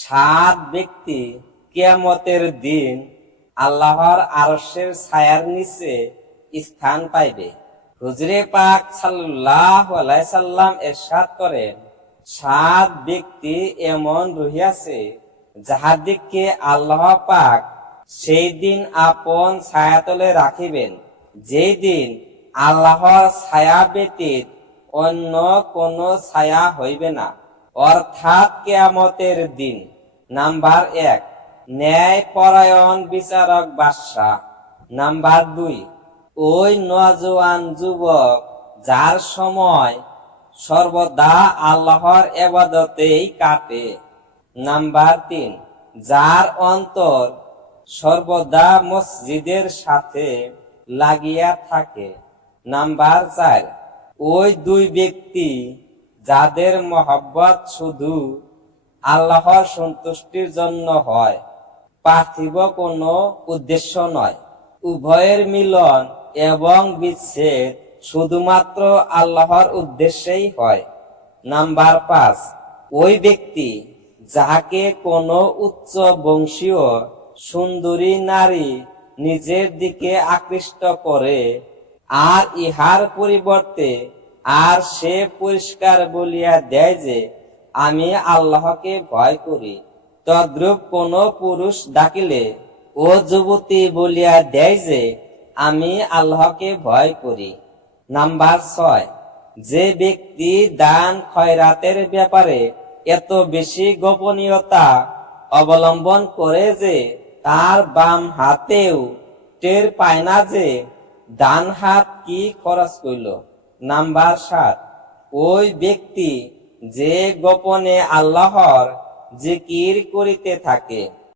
সাত ব্যক্তি কিয়ামতের দিন আল্লাহর আরশের ছায়ার নিচে স্থান পাইবে। হুজুরে পাক সাল্লাল্লাহু আলাইহি সাল্লাম ইরশাদ করেন, সাত ব্যক্তি এমন রহিয়াছে যাহাদিগকে আল্লাহ পাক সেই দিন আপন ছায়াতলে রাখিবেন, যেই দিন আল্লাহর ছায়া ব্যতীত অন্য কোন ছায়া হইবে না, অর্থাৎ কিয়ামতের দিন। নাম্বার 1, ন্যায় পরায়ণ বিচারক বাদশাহ। নাম্বার 2, ওই নওজোয়ান যুবক যার সময় সর্বদা আল্লাহর ইবাদতেই কাটে। নাম্বার 3, যার অন্তর সর্বদা মসজিদের সাথে লাগিয়া থাকে। নাম্বার 4, ওই দুই ব্যক্তি যাদের মহব্বত শুধু আল্লাহর সন্তুষ্টির জন্য হয়, পার্থিব কোনো উদ্দেশ্য নয়। উভয়ের মিলন এবং বিচ্ছেদ শুধুমাত্র আল্লাহর উদ্দেশ্যেই হয়। নাম্বার 5, ওই ব্যক্তি যাহাকে কোনো উচ্চ বংশীয় সুন্দরী নারী নিজের দিকে আকৃষ্ট করে, আর ইহার পরিবর্তে আর সে পরিষ্কার বলিয়া দেয় যে আমি আল্লাহকে ভয় করি। তদ্রূপ কোন পুরুষ ডাকিলে ও যুবতী বলিয়া দেয় যে আমি আল্লাহকে ভয় করি। নাম্বার 6, যে ব্যক্তি দান খয়রাতের ব্যাপারে এত বেশি গোপনীয়তা অবলম্বন করে যে তার বাম হাতেও টের পায় না যে ডান হাত কি খরচ কইল। নাম্বার 7, ওই ব্যক্তি যে গোপনে আল্লাহর জিকির করিতে থাকে